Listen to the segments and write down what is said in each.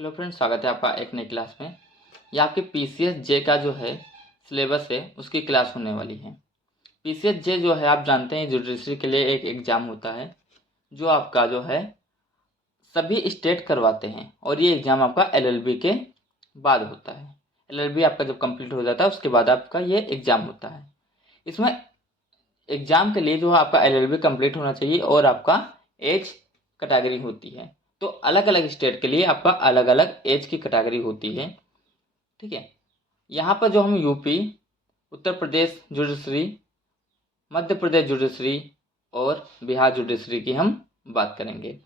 Hello friends, स्वागत है आपका एक नई क्लास में। यह आपके पीसीएस जे का जो है सिलेबस है उसकी क्लास होने वाली है। पीसीएस जे जो है आप जानते हैं जुडिशरी के लिए एक एग्ज़ाम होता है जो आपका जो है सभी स्टेट करवाते हैं और ये एग्ज़ाम आपका एलएलबी के बाद होता है। एलएलबी आपका जब कंप्लीट हो जाता है उसके बाद आपका ये एग्ज़ाम होता है। इसमें एग्ज़ाम के लिए जो आपका एलएलबी कंप्लीट होना चाहिए और आपका एज कैटेगरी होती है। तो अलग अलग स्टेट के लिए आपका अलग अलग एज की कैटेगरी होती है। ठीक है, यहाँ पर जो हम UP, Uttar Pradesh judiciary, Madhya Pradesh judiciary और बिहार जुडिशरी की हम बात करेंगे।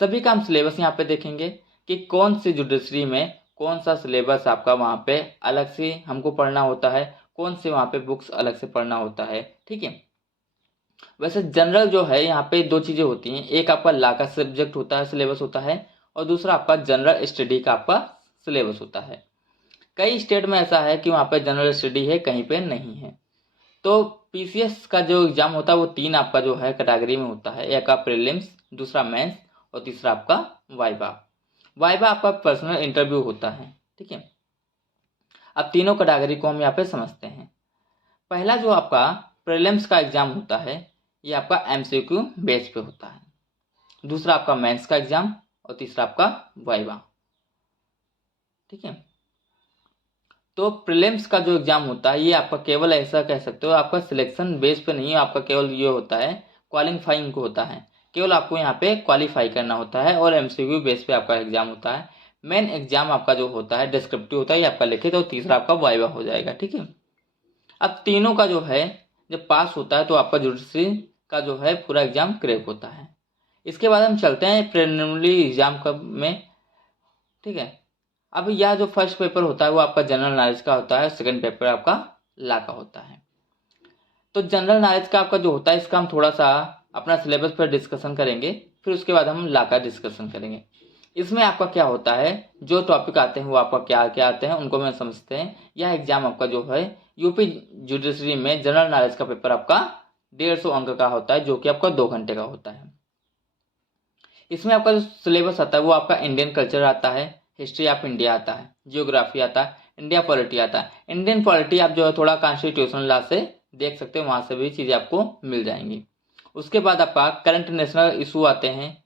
सभी का हम सिलेबस यहाँ पे देखेंगे कि कौन सी जुडिशरी में कौन सा सिलेबस आपका वहाँ पे अलग से हमको पढ़ना होता है, कौन से वहाँ पे बुक्स अलग से पढ़ना होता है। ठीक है, वैसे जनरल जो है यहाँ पे दो चीज़ें होती हैं, एक आपका लॉ का सब्जेक्ट होता है, सिलेबस होता है, और दूसरा आपका जनरल स्टडी का आपका सिलेबस होता है। कई स्टेट में ऐसा है कि वहाँ पे जनरल स्टडी है, कहीं पे नहीं है। तो पीसीएस का जो एग्ज़ाम होता है वो तीन आपका जो है कैटेगरी में होता है, एक आपका प्रीलिम्स, दूसरा मेंस और तीसरा आपका वाइवा। वाइवा आपका पर्सनल इंटरव्यू होता है। ठीक है, अब तीनों कैटेगरी को हम यहाँ पे समझते हैं। पहला जो आपका प्रीलिम्स का एग्ज़ाम होता है ये आपका एमसीक्यू बेस पे होता है, दूसरा आपका मेंस का एग्ज़ाम और तीसरा आपका वाइवा। ठीक है, तो प्रीलिम्स का जो एग्ज़ाम होता है ये आपका केवल ऐसा कह सकते हो आपका सिलेक्शन बेस पे नहीं है, आपका केवल ये होता है क्वालिफाइंग को होता है, केवल आपको यहाँ पे क्वालिफाई करना होता है और एमसीक्यू बेस पे आपका एग्ज़ाम होता है। मेन एग्ज़ाम आपका जो होता है डिस्क्रिप्टिव होता है, ये आपका लिखित, और तीसरा आपका वाइवा हो जाएगा। ठीक है, अब तीनों का जो है जब पास होता है तो आपका जुडिशरी का जो है पूरा एग्ज़ाम क्रैक होता है। इसके बाद हम चलते हैं प्रिलिमिनरी एग्ज़ाम का में। ठीक है, अब यह जो फर्स्ट पेपर होता है वो आपका जनरल नॉलेज का होता है, सेकंड पेपर आपका लॉ का होता है। तो जनरल नॉलेज का आपका जो होता है इसका हम थोड़ा सा अपना सिलेबस पर डिस्कशन करेंगे, फिर उसके बाद हम लॉ का डिस्कशन करेंगे। इसमें आपका क्या होता है, जो टॉपिक आते हैं वो आपका क्या क्या आते हैं उनको मैं समझते हैं। यह एग्जाम आपका जो है यूपी जुडिशरी में जनरल नॉलेज का पेपर आपका 150 अंक का होता है, जो कि आपका 2 घंटे का होता है। इसमें आपका जो सिलेबस आता है वो आपका इंडियन कल्चर आता है, हिस्ट्री ऑफ इंडिया आता है, जियोग्राफी आता है, इंडिया पॉलिटी आता है। इंडियन पॉलिटी आप जो है थोड़ा कॉन्स्टिट्यूशनल लॉ से देख सकते हो, वहाँ से भी चीज़ें आपको मिल जाएंगी। उसके बाद आपका करंट नेशनल इशू आते हैं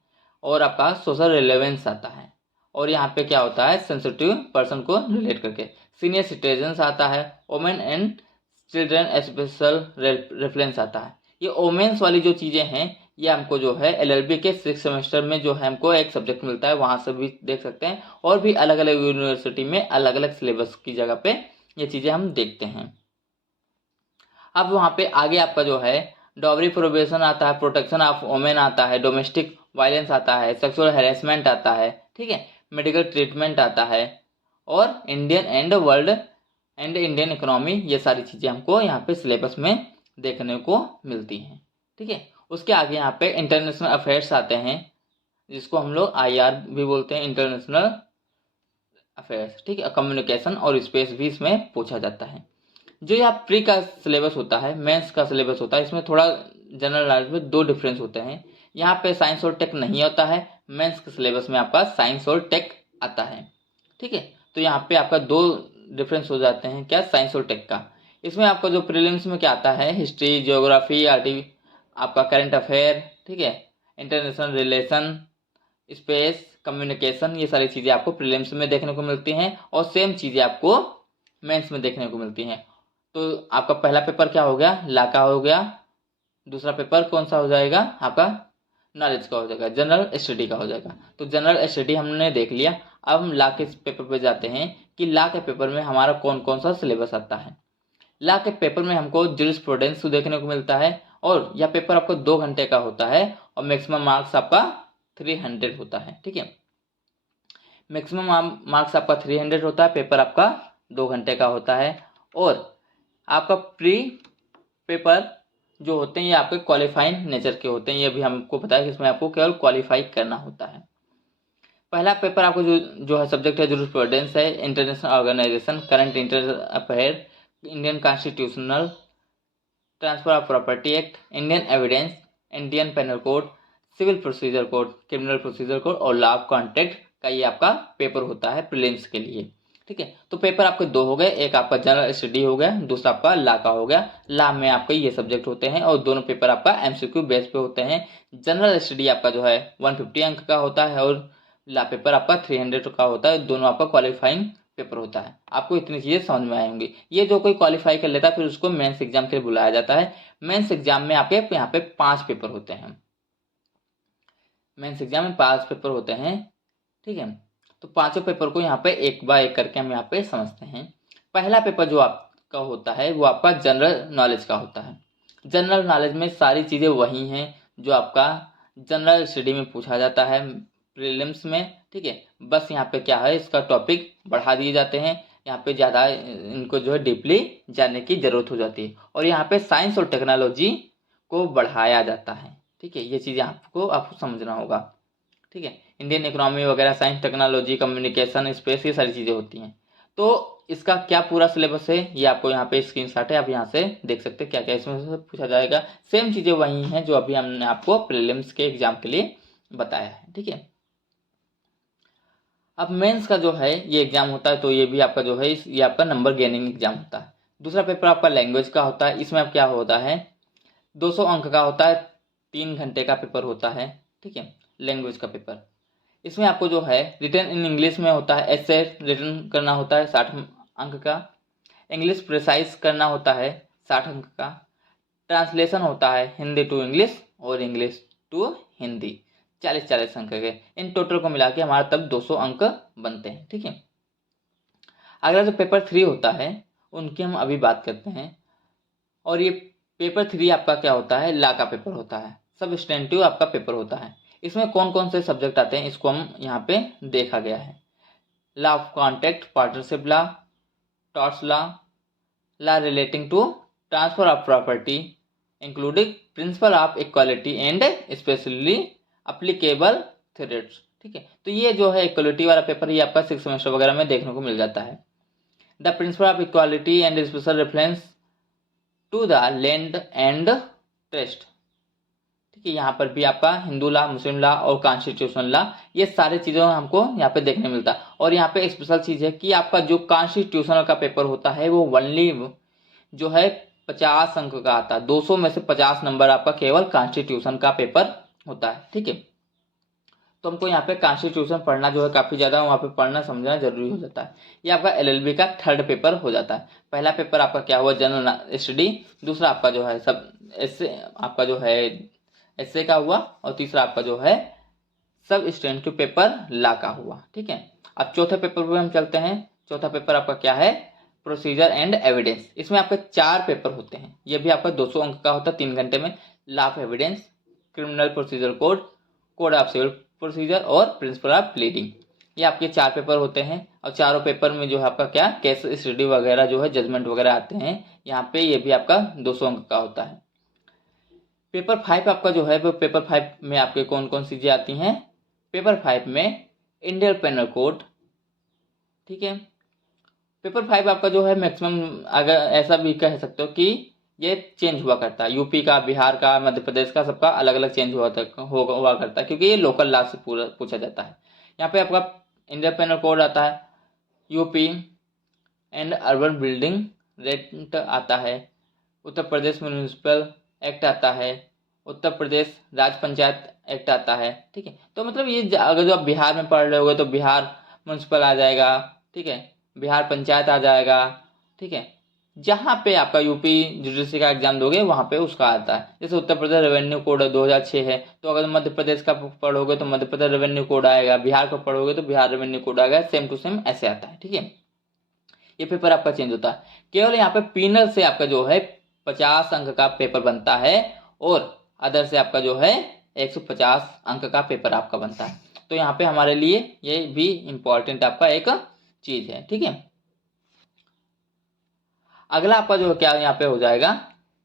और आपका सोशल रिलेवेंस आता है, और यहाँ पे क्या होता है सेंसिटिव पर्सन को रिलेट करके। सीनियर सिटीजन्स आता है, women and children special reference आता है। ये वोमेन्स वाली जो चीज़ें हैं ये हमको जो है एलएलबी के 6 सेमेस्टर में जो है हमको एक सब्जेक्ट मिलता है, वहाँ से भी देख सकते हैं, और भी अलग अलग यूनिवर्सिटी में अलग अलग सिलेबस की जगह पे ये चीज़ें हम देखते हैं। अब वहाँ पे आगे आपका जो है डॉवरी प्रोहिबिशन आता है, प्रोटेक्शन ऑफ वोमेन आता है, डोमेस्टिक वायलेंस आता है, सेक्सुअल हैरेसमेंट आता है। ठीक है, मेडिकल ट्रीटमेंट आता है, और Indian and world and Indian economy, ये सारी चीज़ें हमको यहाँ पे सिलेबस में देखने को मिलती हैं। ठीक है, उसके आगे यहाँ पे इंटरनेशनल अफेयर्स आते हैं, जिसको हम लोग आईआर भी बोलते हैं, इंटरनेशनल अफेयर्स। ठीक है, कम्युनिकेशन और स्पेस भी इसमें पूछा जाता है। जो यहाँ प्री का सिलेबस होता है, मेंस का सिलेबस होता है, इसमें थोड़ा जनरल नॉलेज में दो डिफरेंस होते हैं। यहाँ पे साइंस और टेक नहीं होता है, मेंस के सिलेबस में आपका साइंस और टेक आता है। ठीक है, तो यहाँ पे आपका दो डिफरेंस हो जाते हैं, क्या, साइंस और टेक का। इसमें आपका जो प्रीलिम्स में क्या आता है, हिस्ट्री, जियोग्राफी, आपका करंट अफेयर, ठीक है, इंटरनेशनल रिलेशन, स्पेस, कम्युनिकेशन, ये सारी चीज़ें आपको प्रीलिम्स में देखने को मिलती हैं, और सेम चीज़ें आपको मेंस में देखने को मिलती हैं। तो आपका पहला पेपर क्या हो गया, लॉ का हो गया, दूसरा पेपर कौन सा हो जाएगा आपका, नॉलेज का हो जाएगा, जनरल स्टडी का हो जाएगा। तो जनरल स्टडी हमने देख लिया। अब हम लॉ के पेपर पे जाते हैं कि लॉ के पेपर में हमारा कौन कौन सा सिलेबस आता है। लॉ के पेपर में हमको जूरिस्प्रूडेंस देखने को मिलता है, और यह पेपर आपको 2 घंटे का होता है, और मैक्सिमम मार्क्स आपका 300 होता है। ठीक है, मैक्सिमम मार्क्स आपका 300 होता है, पेपर आपका 2 घंटे का होता है। और आपका प्री पेपर जो होते हैं ये आपके क्वालिफाइंग नेचर के होते हैं, ये भी हमको पता है कि इसमें आपको केवल क्वालिफाई करना होता है। पहला पेपर आपको जो है सब्जेक्ट है जूरिस्प्रूडेंस है, international organisation, current international affair, Indian constitutional, transfer of property act, Indian evidence, Indian penal code, civil procedure code, criminal procedure code और लॉ ऑफ कॉन्ट्रैक्ट का ये आपका पेपर होता है प्रीलिम्स के लिए। ठीक है, तो पेपर आपके दो हो गए, एक आपका जनरल स्टडी हो गया, दूसरा आपका लॉ का हो गया। लॉ में आपके ये सब्जेक्ट होते हैं और दोनों पेपर आपका एमसीक्यू बेस पे होते हैं। जनरल स्टडी आपका जो है 150 अंक का होता है और लॉ पेपर आपका 300 का होता है। दोनों आपका क्वालिफाइंग पेपर होता है। आपको इतनी चीज़ें समझ में आएंगी। ये जो कोई क्वालिफाई कर लेता है फिर उसको मेंस एग्जाम के लिए बुलाया जाता है। मेंस एग्जाम में आपके यहाँ पे 5 पेपर होते हैं। मेंस एग्जाम में 5 पेपर होते हैं। ठीक है, तो पांचों पेपर को यहाँ पे एक बाय एक करके हम यहाँ पे समझते हैं। पहला पेपर जो आपका होता है वो आपका जनरल नॉलेज का होता है। जनरल नॉलेज में सारी चीज़ें वही हैं जो आपका जनरल स्टडी में पूछा जाता है प्रीलिम्स में। ठीक है, बस यहाँ पे क्या है, इसका टॉपिक बढ़ा दिए जाते हैं। यहाँ पे ज़्यादा इनको जो है डीपली जानने की ज़रूरत हो जाती है और यहाँ पे साइंस और टेक्नोलॉजी को बढ़ाया जाता है। ठीक है, ये चीज़ें आपको समझना होगा। ठीक है, इंडियन इकोनॉमी वगैरह, साइंस टेक्नोलॉजी, कम्युनिकेशन, स्पेस, ये सारी चीज़ें होती हैं। तो इसका क्या पूरा सिलेबस है ये आपको यहाँ पे स्क्रीनशॉट है, आप यहाँ से देख सकते हैं क्या क्या इसमें से पूछा जाएगा। सेम चीज़ें वही हैं जो अभी हमने आपको प्रीलिम्स के एग्जाम के लिए बताया है। ठीक है, अब मेंस का जो है ये एग्जाम होता है तो ये भी आपका जो है ये आपका नंबर गेनिंग एग्जाम होता है। दूसरा पेपर आपका लैंग्वेज का होता है। इसमें अब क्या होता है, 200 अंक का होता है, 3 घंटे का पेपर होता है। ठीक है, लैंग्वेज का पेपर। इसमें आपको जो है रिटन इन इंग्लिश में होता है, ऐसे रिटन करना होता है 60 अंक का। इंग्लिश प्रिसाइज करना होता है 60 अंक का। ट्रांसलेशन होता है हिंदी टू इंग्लिश और इंग्लिश टू हिंदी, 40-40 अंक के। इन टोटल को मिला के हमारा तब 200 अंक बनते हैं। ठीक है, अगला जो पेपर 3 होता है उनकी हम अभी बात करते हैं। और ये पेपर 3 आपका क्या होता है, लॉ का पेपर होता है, सबस्टेंटिव आपका पेपर होता है। इसमें कौन कौन से सब्जेक्ट आते हैं इसको हम यहाँ पे देखा गया है। Law of contract, partnership law, torts law, law relating to transfer of property, including principle of equality and specially applicable threads. ठीक है, तो ये जो है इक्वालिटी वाला पेपर ये आपका 6 सेमेस्टर वगैरह में देखने को मिल जाता है। The principle of equality and special reference to the land and trust. ठीक है, यहाँ पर भी आपका हिंदू लॉ, मुस्लिम लॉ और कॉन्स्टिट्यूशनल लॉ, ये सारी चीज़ें हमको यहाँ पे देखने मिलता है। और यहाँ पे एक स्पेशल चीज़ है कि आपका जो कॉन्स्टिट्यूशनल का पेपर होता है वो ओनली जो है 50 अंक का आता है। 200 में से 50 नंबर आपका केवल कॉन्स्टिट्यूशन का पेपर होता है। ठीक है, तो हमको यहाँ पे कॉन्स्टिट्यूशन पढ़ना जो है काफ़ी ज़्यादा वहाँ पे पढ़ना समझना जरूरी हो जाता है। ये आपका एलएलबी का 3rd पेपर हो जाता है। पहला पेपर आपका क्या हुआ, जनरल स्टडी। दूसरा आपका जो है सब ऐसे आपका जो है ऐसे का हुआ और तीसरा आपका जो है सब स्टैंडिंग पेपर लॉ का हुआ। ठीक है, अब चौथे पेपर पे हम चलते हैं। चौथा पेपर आपका क्या है, प्रोसीजर एंड एविडेंस। इसमें आपके 4 पेपर होते हैं। ये भी आपका 200 अंक का होता है 3 घंटे में। Law of evidence, criminal procedure code, code of civil procedure और प्रिंसिपल ऑफ प्लीडिंग। ये आपके 4 पेपर होते हैं और चारों पेपर में जो है आपका क्या केस स्टडी वगैरह जो है जजमेंट वगैरह आते हैं यहाँ पे। ये भी आपका 200 अंक का होता है। पेपर 5 आपका जो है वो पेपर 5 में आपके कौन कौन सी चीज़ें आती हैं। पेपर 5 में इंडियन पेनल कोड। ठीक है, पेपर 5 आपका जो है मैक्सिमम अगर ऐसा भी कह सकते हो कि ये चेंज हुआ करता है। यूपी का, बिहार का, मध्य प्रदेश का, सबका अलग अलग चेंज हुआ करता है क्योंकि ये लोकल लॉ से पूरा पूछा जाता है। यहाँ पे आपका इंडियन पेनल कोड आता है, UP and urban building rate आता है, उत्तर प्रदेश म्यूनिसिपल एक्ट आता है, उत्तर प्रदेश राज्य पंचायत एक्ट आता है। ठीक है, तो मतलब ये अगर जो आप बिहार में पढ़ रहे होगे तो बिहार म्यूनिसिपल आ जाएगा। ठीक है, बिहार पंचायत आ जाएगा। ठीक है, जहाँ पे आपका यूपी जुडिशरी का एग्जाम दोगे वहाँ पे उसका आता है। जैसे उत्तर प्रदेश रेवेन्यू कोड 2006 है तो अगर मध्य प्रदेश का पढ़ोगे तो मध्य प्रदेश रेवेन्यू कोड आएगा, बिहार का पढ़ोगे तो बिहार रेवेन्यू कोड आएगा। सेम टू सेम ऐसे आता है। ठीक है, ये पेपर आपका चेंज होता है। केवल यहाँ पे पीनल से आपका जो है 50 अंक का पेपर बनता है और अदर से आपका जो है 150 अंक का पेपर आपका बनता है। तो यहाँ पे हमारे लिए ये भी इम्पोर्टेंट आपका एक चीज है। ठीक है, अगला आपका जो क्या यहाँ पे हो जाएगा,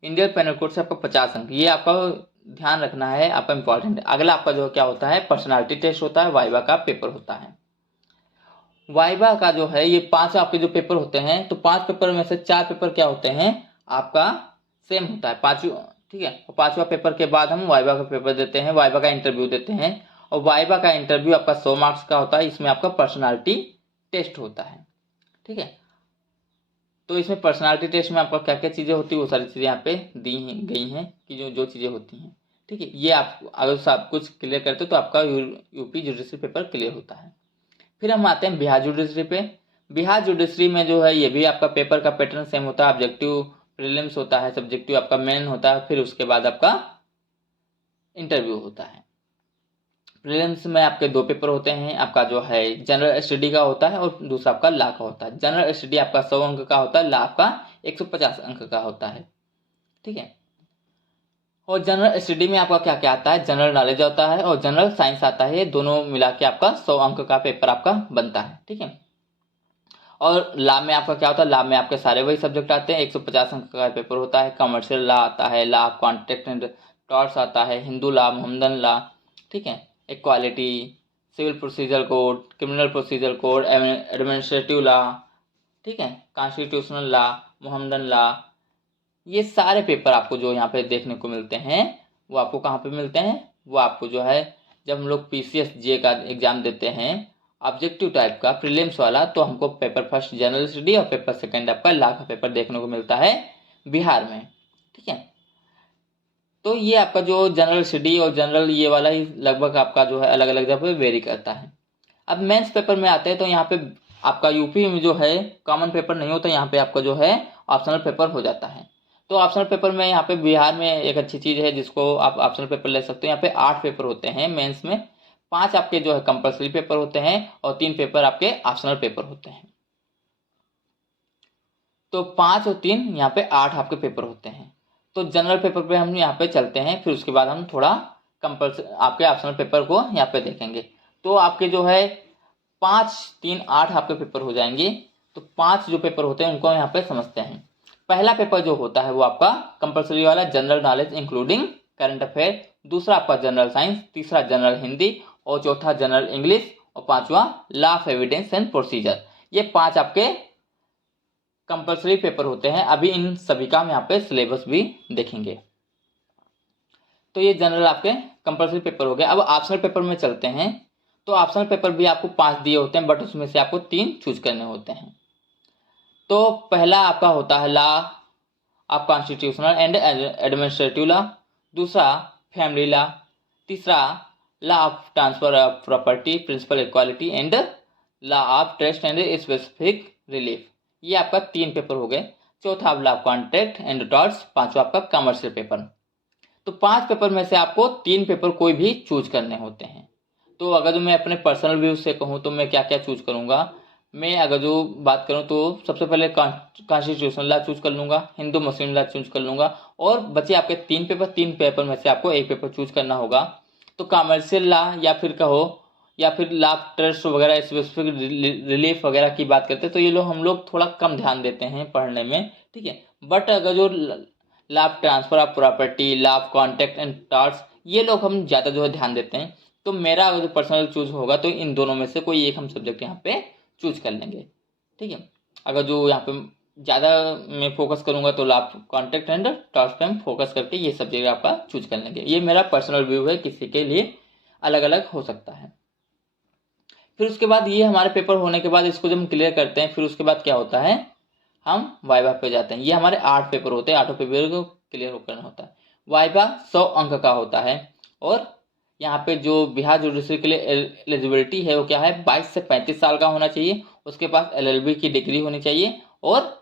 इंडियन पेनल कोड से आपका 50 अंक, ये आपका ध्यान रखना है, आपका इंपॉर्टेंट है। अगला आपका जो क्या होता है, पर्सनालिटी टेस्ट होता है, वाइवा का पेपर होता है। वाइवा का जो है ये 5 आपके जो पेपर होते हैं तो 5 पेपर में से 4 पेपर क्या होते हैं आपका सेम होता है, 5। ठीक है, और 5वां पेपर के बाद हम वाइवा का पेपर देते हैं, वाइवा का इंटरव्यू देते हैं और वाइवा का इंटरव्यू आपका 100 मार्क्स का होता है, इसमें आपका पर्सनालिटी टेस्ट होता है। ठीक है, तो इसमें पर्सनालिटी टेस्ट में आपका क्या क्या चीज़ें होती है वो सारी चीज़ें यहाँ पे दी गई हैं कि जो जो चीज़ें होती हैं। ठीक है, ये आप अगर सब कुछ क्लियर करते हो तो आपका यूपी जुडिशरी पेपर क्लियर होता है। फिर हम आते हैं बिहार जुडिशरी पे। बिहार जुडिशरी में जो है ये भी आपका पेपर का पैटर्न सेम होता है। ऑब्जेक्टिव प्रीलिम्स होता है, सब्जेक्टिव आपका मेन होता है, फिर उसके बाद आपका इंटरव्यू होता है। प्रीलिम्स में आपके 2 पेपर होते हैं, आपका जो है जनरल स्टडी का होता है और दूसरा आपका लॉ का होता है। जनरल स्टडी आपका 100 अंक का होता है, लॉ आपका 150 अंक का होता है। ठीक है, और जनरल स्टडी में आपका क्या क्या आता है, जनरल नॉलेज आता है और जनरल साइंस आता है। ये दोनों मिला के आपका 100 अंक का पेपर आपका बनता है। ठीक है, और लॉ में आपका क्या होता है, लॉ में आपके सारे वही सब्जेक्ट आते हैं। 150 अंक का पेपर होता है। कमर्शियल लॉ आता है, लॉ कॉन्ट्रैक्ट एंड टॉर्ट्स आता है, हिंदू लॉ, मोहम्मदन लॉ, ठीक है, equality, civil procedure code, criminal procedure code, administrative law, ठीक है, कॉन्स्टिट्यूशनल लॉ, मोहम्मदन लॉ, ये सारे पेपर आपको जो यहाँ पे देखने को मिलते हैं वो आपको कहाँ पे मिलते हैं, वो आपको जो है जब हम लोग पीसीएस जे का एग्जाम देते हैं ऑब्जेक्टिव टाइप का प्रीलिम्स वाला, तो हमको पेपर फर्स्ट जनरल स्टडी और पेपर सेकंड आपका लॉ का पेपर देखने को मिलता है बिहार में। ठीक है, तो ये आपका जो जनरल स्टडी और जनरल ये वाला ही लगभग आपका जो है अलग अलग जगह पे वेरी करता है। अब मेंस पेपर में आते हैं तो यहाँ पे आपका यूपी में जो है कॉमन पेपर नहीं होता, यहाँ पे आपका जो है ऑप्शनल पेपर हो जाता है। तो ऑप्शनल पेपर में यहाँ पे बिहार में एक अच्छी चीज़ है जिसको आप ऑप्शनल पेपर ले सकते हो। यहाँ पे 8 पेपर होते हैं मेंस में, 5 आपके जो है कंपल्सरी पेपर होते हैं और 3 पेपर आपके ऑप्शनल पेपर होते हैं। तो 5 और 3 यहाँ पे 8 आपके पेपर होते हैं। तो जनरल पेपर पे हम यहाँ पे चलते हैं, फिर उसके बाद हम थोड़ा कंपल्सरी आपके ऑप्शनल पेपर को यहाँ पे देखेंगे। तो आपके जो है 5, 3, 8 आपके पेपर हो जाएंगे। तो 5 जो पेपर होते हैं उनको यहाँ पे समझते हैं। पहला पेपर जो होता है वो आपका कंपल्सरी वाला general knowledge including current affair, दूसरा आपका जनरल साइंस, तीसरा जनरल हिंदी और चौथा जनरल इंग्लिश और पांचवा law of evidence and procedure. ये 5 आपके कंपल्सरी पेपर होते हैं। अभी इन सभी का हम यहाँ पे सिलेबस भी देखेंगे। तो ये जनरल आपके कंपल्सरी पेपर हो गए। अब ऑप्शनल पेपर में चलते हैं। तो ऑप्शनल पेपर भी आपको 5 दिए होते हैं, बट उसमें से आपको 3 चूज करने होते हैं। तो पहला आपका होता है law of constitutional and administrative law, दूसरा फैमिली लॉ, तीसरा law of transfer of property, principle equality and law of trust and specific relief. ये आपका 3 पेपर हो गए। चौथा law of contract and torts, पांचवा आपका कमर्शियल पेपर। तो 5 पेपर में से आपको 3 पेपर कोई भी चूज करने होते हैं। तो अगर जो मैं अपने पर्सनल व्यू से कहूँ तो मैं क्या क्या चूज करूँगा, मैं अगर जो बात करूँ तो सबसे पहले कॉन्स्टिट्यूशनल लॉ चूज कर लूँगा, हिंदू मुस्लिम लॉ चूज कर लूँगा, और बचे आपके 3 पेपर में से आपको एक पेपर चूज करना होगा। तो कमर्शियल लॉ या फिर कहो या फिर लॉ ट्रस्ट वगैरह स्पेसिफिक रिलीफ वगैरह की बात करते हैं तो ये लोग हम लोग थोड़ा कम ध्यान देते हैं पढ़ने में। ठीक है, बट अगर जो law of transfer of property, law of contract and torts, ये लोग हम ज़्यादा जो है ध्यान देते हैं। तो मेरा अगर जो पर्सनल चूज होगा तो इन दोनों में से कोई एक हम सब्जेक्ट यहाँ पे चूज कर लेंगे। ठीक है, अगर जो यहाँ पे ज़्यादा मैं फोकस करूँगा तो law of contract and torts पे हम फोकस करके ये सब्जेक्ट आपका चूज कर लेंगे। ये मेरा पर्सनल व्यू है, किसी के लिए अलग अलग हो सकता है। फिर उसके बाद ये हमारे पेपर होने के बाद इसको जब हम क्लियर करते हैं, फिर उसके बाद क्या होता है, हम वाइवा पे जाते हैं। ये हमारे 8 पेपर होते हैं, 8 पेपर को क्लियर करना होता है। वाइवा 100 अंक का होता है और यहाँ पे जो बिहार जुडिशरी के लिए एलिजिबिलिटी है वो क्या है, 22 से 35 साल का होना चाहिए, उसके पास LLB की डिग्री होनी चाहिए और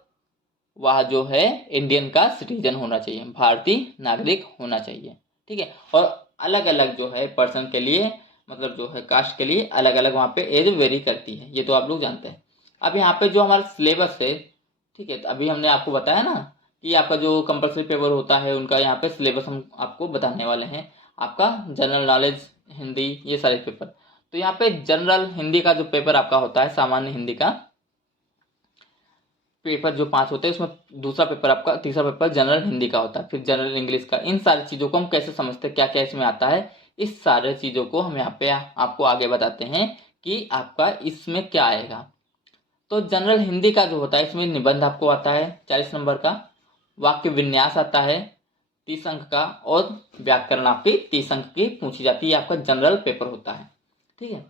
वह जो है इंडियन का सिटीजन होना चाहिए, भारतीय नागरिक होना चाहिए। ठीक है, और अलग अलग जो है पर्सन के लिए मतलब जो है कास्ट के लिए अलग अलग वहाँ पे एज वेरी करती है, ये तो आप लोग जानते हैं। अब यहाँ पे जो हमारा सिलेबस है, ठीक है, तो अभी हमने आपको बताया ना कि आपका जो कंपल्सरी पेपर होता है उनका यहाँ पे सिलेबस हम आपको बताने वाले हैं। आपका जनरल नॉलेज, हिंदी, ये सारे पेपर। तो यहाँ पे जनरल हिंदी का जो पेपर आपका होता है, सामान्य हिंदी का पेपर जो 5 होते हैं उसमें दूसरा पेपर आपका, तीसरा पेपर जनरल हिंदी का होता है, फिर जनरल इंग्लिश का। इन सारी चीज़ों को हम कैसे समझते हैं, क्या क्या इसमें आता है, इस सारे चीज़ों को हम यहाँ पे आपको आगे बताते हैं कि आपका इसमें क्या आएगा। तो जनरल हिंदी का जो होता है इसमें निबंध आपको आता है 40 नंबर का, वाक्य विन्यास आता है 30 अंक का, और व्याकरण आपकी 30 अंक की पूछी जाती है। आपका जनरल पेपर होता है, ठीक है।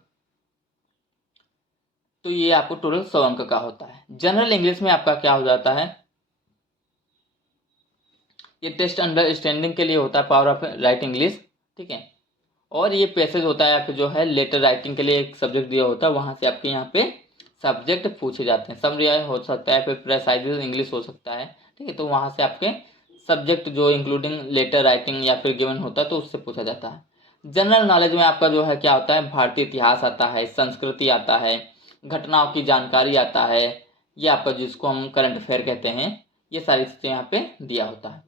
तो ये आपको टोटल 100 अंक का होता है। जनरल इंग्लिश में आपका क्या हो जाता है, ये टेस्ट अंडरस्टैंडिंग के लिए होता है, पावर ऑफ राइट इंग्लिश, ठीक है। और ये पैसेज होता है आपके जो है लेटर राइटिंग के लिए एक सब्जेक्ट दिया होता है, वहाँ से आपके यहाँ पे सब्जेक्ट पूछे जाते हैं। समरी हो सकता है, फिर प्रेसाइज इंग्लिश हो सकता है, ठीक है। तो वहाँ से आपके सब्जेक्ट जो इंक्लूडिंग लेटर राइटिंग या फिर गिवन होता है तो उससे पूछा जाता है। जनरल नॉलेज में आपका जो है क्या होता है, भारतीय इतिहास आता है, संस्कृति आता है, घटनाओं की जानकारी आता है, ये आपका जिसको हम करंट अफेयर कहते हैं, ये सारी चीज़ें यहाँ पे दिया होता है।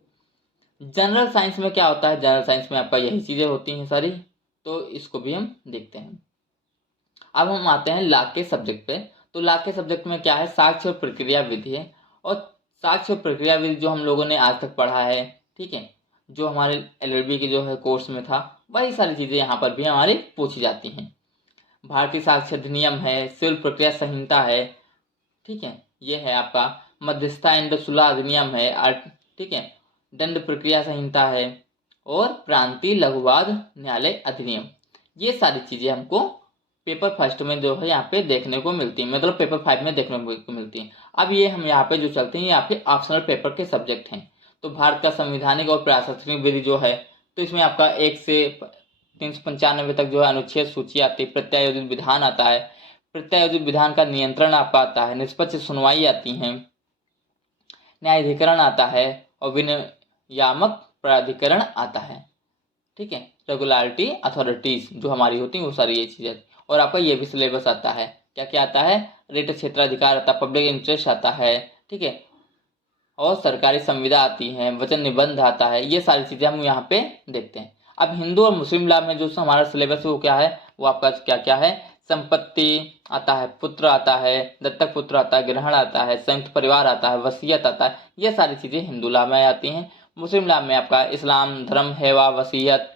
जनरल साइंस में क्या होता है, जनरल साइंस में आपका यही चीज़ें होती हैं सारी, तो इसको भी हम देखते हैं। अब हम आते हैं लाग के सब्जेक्ट पे। तो लाग के सब्जेक्ट में क्या है, साक्ष्य और प्रक्रिया विधि है। और साक्ष्य और प्रक्रिया विधि जो हम लोगों ने आज तक पढ़ा है, ठीक है, जो हमारे LLB के जो है कोर्स में था, वही सारी चीज़ें यहाँ पर भी हमारी पूछी जाती हैं। भारतीय साक्ष्य अधिनियम है, सिविल प्रक्रिया संहिता है, ठीक है, ये है आपका मध्यस्थता एंड सुलह अधिनियम है, ठीक है, दंड प्रक्रिया संहिता है, और प्रांतीय लघुवाद न्यायालय अधिनियम। ये सारी चीज़ें हमको पेपर फर्स्ट में जो है यहाँ पे देखने को मिलती है, मतलब पेपर 5 में देखने को मिलती है। अब ये हम यहाँ पे जो चलते हैं, ये आपके ऑप्शनल पेपर के सब्जेक्ट हैं। तो भारत का संवैधानिक और प्रशासनिक विधि जो है, तो इसमें आपका 1 से 395 तक जो है अनुच्छेद सूची आती है, प्रत्यायोजित विधान आता है, प्रत्यायोजित विधान का नियंत्रण आपका आता है, निष्पक्ष सुनवाई आती है, न्यायाधिकरण आता है, और विनियामक प्राधिकरण आता है, ठीक है, रेगुलेटरी अथॉरिटीज जो हमारी होती हैं वो सारी ये चीज़ें। और आपका ये भी सिलेबस आता है, क्या क्या आता है, रिट क्षेत्राधिकार आता है, पब्लिक इंटरेस्ट आता है, ठीक है, और सरकारी संविदा आती है, वचन निबंध आता है, ये सारी चीज़ें हम यहाँ पे देखते हैं। अब हिंदू और मुस्लिम लॉ में जो हमारा सिलेबस है वो क्या है, वो आपका क्या क्या है, संपत्ति आता है, पुत्र आता है, दत्तक पुत्र आता है, ग्रहण आता है, संयुक्त परिवार आता है, वसीयत आता है, ये सारी चीज़ें हिंदू लॉ में आती हैं। मुस्लिम लॉ में आपका इस्लाम धर्म, हेवा, वसीयत,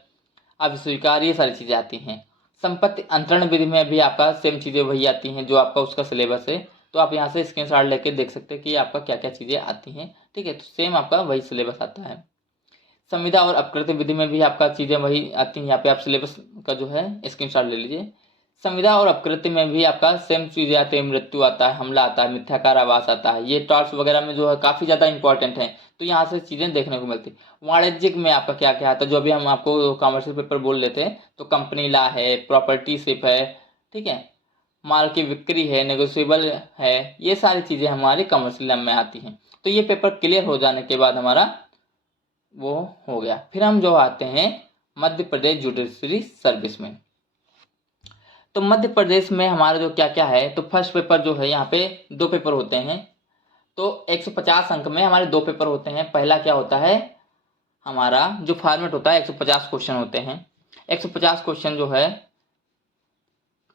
अब स्वीकार, ये सारी चीज़ें आती हैं। संपत्ति अंतरण विधि में भी आपका सेम चीज़ें वही आती हैं जो आपका उसका सिलेबस है। तो आप यहाँ से स्क्रीनशॉट लेके देख सकते हैं कि आपका क्या क्या चीज़ें आती हैं, ठीक है। तो सेम आपका वही सिलेबस आता है। संविदा और अपकृत्य विधि में भी आपका चीज़ें वही आती हैं, यहाँ पे आप सिलेबस का जो है स्क्रीनशॉट ले लीजिए। संविदा और अपकृत्य में भी आपका सेम चीज़ें आती है, मृत्यु आता है, हमला आता है, मिथ्याकार आवास आता है, ये टॉर्च वगैरह में जो है काफ़ी ज़्यादा इंपॉर्टेंट है, तो यहाँ से चीज़ें देखने को मिलती है। वाणिज्यिक में आपका क्या क्या आता है, जो अभी हम आपको कॉमर्शियल पेपर बोल लेते हैं, तो कंपनी लॉ है, प्रॉपर्टी शिप है, ठीक है, माल की बिक्री है, नेगोशिएबल है, ये सारी चीज़ें हमारी कॉमर्शियल लॉ में आती हैं। तो ये पेपर क्लियर हो जाने के बाद हमारा वो हो गया। फिर हम जो आते हैं मध्य प्रदेश जुडिशरी सर्विस में। तो मध्य प्रदेश में हमारा जो क्या क्या है, तो फर्स्ट पेपर जो है, यहाँ पे 2 पेपर होते हैं। तो 150 अंक में हमारे 2 पेपर होते हैं। पहला क्या होता है, हमारा जो फॉर्मेट होता है 150 क्वेश्चन होते हैं। 150 क्वेश्चन जो है,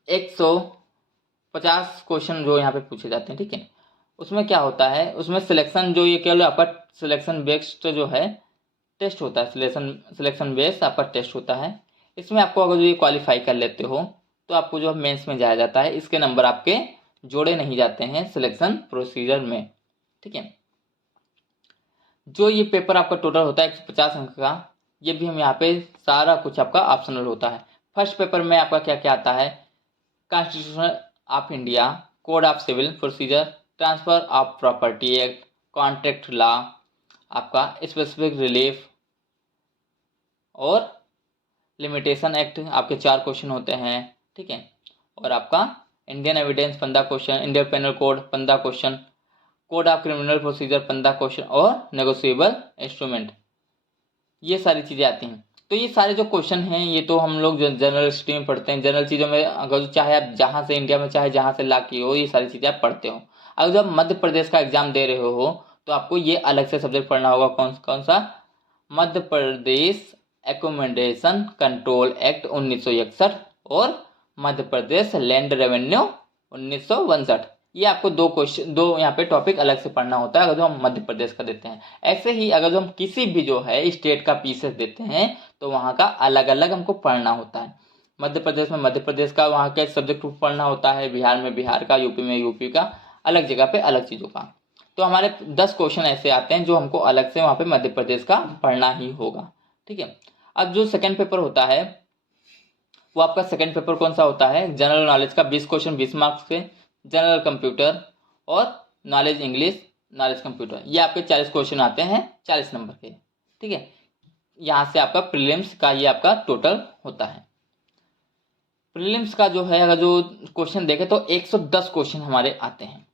150 क्वेश्चन जो यहाँ पे पूछे जाते हैं, ठीक है। उसमें क्या होता है, उसमें सिलेक्शन जो ये केवल आपका सिलेक्शन बेस्ड जो है टेस्ट होता है, सिलेक्शन बेस्ड आपका टेस्ट होता है। इसमें आपको अगर जो ये क्वालिफाई कर लेते हो तो आपको जो मेंस में जाया जाता है, इसके नंबर आपके जोड़े नहीं जाते हैं सिलेक्शन प्रोसीजर में, ठीक है। जो ये पेपर आपका टोटल होता है 150 अंक का, ये भी हम यहाँ पे सारा कुछ आपका ऑप्शनल होता है। फर्स्ट पेपर में आपका क्या क्या आता है, constitution of India, code of civil procedure, transfer of property act, contract law, आपका स्पेसिफिक रिलीफ और लिमिटेशन एक्ट, आपके 4 क्वेश्चन होते हैं, ठीक है। और आपका Indian evidence 15 question, Indian penal code 15 question, code of criminal procedure 15 question, और नेगोशिएबल इंस्ट्रूमेंट, ये सारी चीज़ें आती हैं। तो ये सारे जो क्वेश्चन हैं ये तो हम लोग जनरल हिस्ट्री में पढ़ते हैं। जनरल चीज़ों में अगर चाहे आप जहाँ से इंडिया में चाहे जहाँ से ला की हो, ये सारी चीज़ें आप पढ़ते हो। अगर जब मध्य प्रदेश का एग्जाम दे रहे हो तो आपको ये अलग से सब्जेक्ट पढ़ना होगा। कौन कौन सा, Madhya Pradesh accommodation control act 1961 और मध्य प्रदेश लैंड रेवेन्यू 1962। ये आपको 2 क्वेश्चन, 2 यहाँ पे टॉपिक अलग से पढ़ना होता है अगर जो हम मध्य प्रदेश का देते हैं। ऐसे ही अगर जो हम किसी भी जो है स्टेट का पीसेस देते हैं तो वहाँ का अलग अलग हमको पढ़ना होता है। मध्य प्रदेश में मध्य प्रदेश का वहाँ के सब्जेक्ट पढ़ना होता है, बिहार में बिहार का, यूपी में यूपी का, अलग जगह पे अलग चीज़ों का। तो हमारे 10 क्वेश्चन ऐसे आते हैं जो हमको अलग से वहाँ पे मध्य प्रदेश का पढ़ना ही होगा। ठीक है, अब जो सेकंड पेपर होता है वो आपका सेकंड पेपर कौन सा होता है, जनरल नॉलेज का 20 क्वेश्चन 20 मार्क्स के, जनरल कंप्यूटर और नॉलेज इंग्लिश, नॉलेज कंप्यूटर, ये आपके 40 क्वेश्चन आते हैं 40 नंबर के। ठीक है, यहाँ से आपका प्रीलिम्स का ये आपका टोटल होता है। प्रीलिम्स का जो है अगर जो क्वेश्चन देखें तो 110 क्वेश्चन हमारे आते हैं।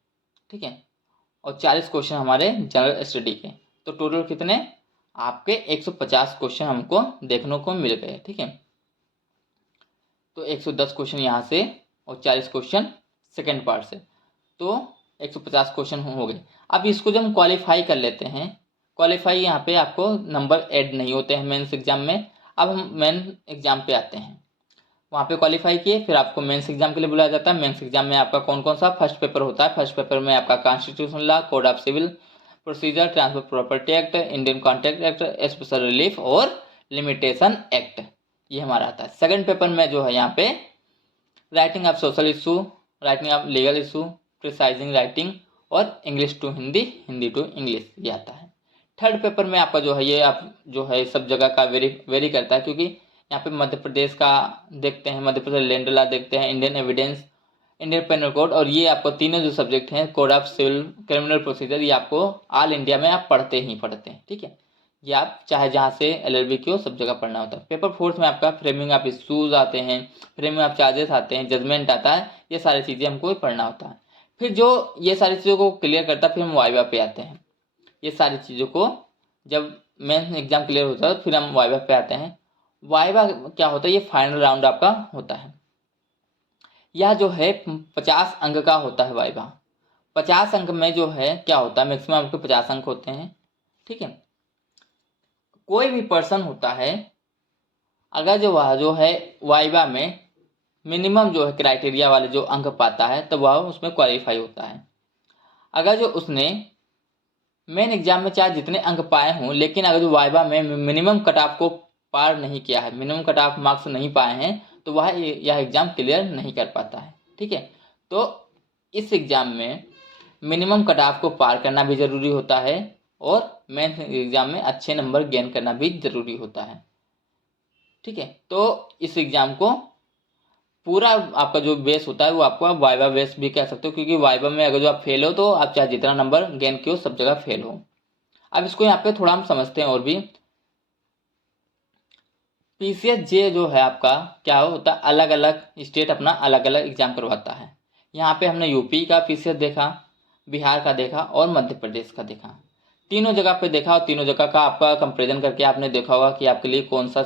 ठीक है, और 40 क्वेश्चन हमारे जनरल स्टडी के, तो टोटल कितने आपके 150 क्वेश्चन हमको देखने को मिल गए। ठीक है, तो 110 क्वेश्चन यहाँ से और 40 क्वेश्चन सेकेंड पार्ट से, तो 150 क्वेश्चन हो गए। अब इसको जब हम क्वालिफाई कर लेते हैं, क्वालिफाई यहाँ पे आपको नंबर ऐड नहीं होते हैं मेंस एग्जाम में। अब हम मेन एग्जाम पे आते हैं, वहाँ पे क्वालिफाई किए, फिर आपको मेंस एग्जाम के लिए बुलाया जाता है। मेंस एग्जाम में आपका कौन कौन सा फर्स्ट पेपर होता है, फर्स्ट पेपर में आपका constitutional law, code of civil procedure, transfer property act, Indian contract act, special relief और लिमिटेशन एक्ट, ये हमारा आता है। सेकंड पेपर में जो है यहाँ पे writing of social issue, writing of legal issue, precising writing और English to Hindi, Hindi to English, ये आता है। थर्ड पेपर में आपका जो है ये आप जो है सब जगह का वेरी करता है, क्योंकि यहाँ पे मध्य प्रदेश का देखते हैं, मध्य प्रदेश लैंड लॉ देखते हैं, Indian evidence, Indian penal code, और ये आपको तीनों जो सब्जेक्ट हैं code of civil, criminal procedure, ये आपको ऑल इंडिया में आप पढ़ते ही पढ़ते हैं। ठीक है, ये आप चाहे जहाँ से LLB की हो सब जगह पढ़ना होता है। पेपर फोर्थ में आपका फ्रेमिंग ऑफ इशूज आते हैं, फ्रेमिंग ऑफ चार्जेस आते हैं, जजमेंट आता है, ये सारी चीज़ें हमको पढ़ना होता है। फिर जो ये सारी चीज़ों को क्लियर करता है फिर हम वाइवा पे आते हैं। ये सारी चीज़ों को जब मेन एग्जाम क्लियर होता है फिर हम वाइवा पे आते हैं। वाइवा क्या होता है, ये फाइनल राउंड आपका होता है। यह जो है 50 अंक का होता है वाइवा। 50 अंक में जो है क्या होता है, मैक्सिमम आपके 50 अंक होते हैं। ठीक है, कोई भी पर्सन होता है अगर जो वह जो है वाइवा में मिनिमम जो है क्राइटेरिया वाले जो अंक पाता है तो वह उसमें क्वालिफाई होता है। अगर जो उसने मेन एग्जाम में चाहे जितने अंक पाए हों, लेकिन अगर जो वाइवा में मिनिमम कट ऑफ को पार नहीं किया है, मिनिमम कट ऑफ मार्क्स नहीं पाए हैं, तो वह यह एग्ज़ाम क्लियर नहीं कर पाता है। ठीक है, तो इस एग्ज़ाम में मिनिमम कट ऑफ को पार करना भी ज़रूरी होता है और मेन एग्ज़ाम में अच्छे नंबर गेन करना भी ज़रूरी होता है। ठीक है, तो इस एग्ज़ाम को पूरा आपका जो बेस होता है वो आपको आप वाइवा बेस भी कह सकते हो, क्योंकि वाइवा में अगर जो आप फेल हो तो आप चाहे जितना नंबर गेन किए हो सब जगह फेल हो। अब इसको यहाँ पे थोड़ा हम समझते हैं और भी। PCS जे जो है आपका क्या होता है, अलग अलग स्टेट अपना अलग अलग एग्जाम करवाता है। यहाँ पे हमने यूपी का PCS देखा, बिहार का देखा और मध्य प्रदेश का देखा। तीनों जगह पे देखा और तीनों जगह का आपका कंपेरिजन करके आपने देखा होगा कि आपके लिए कौन सा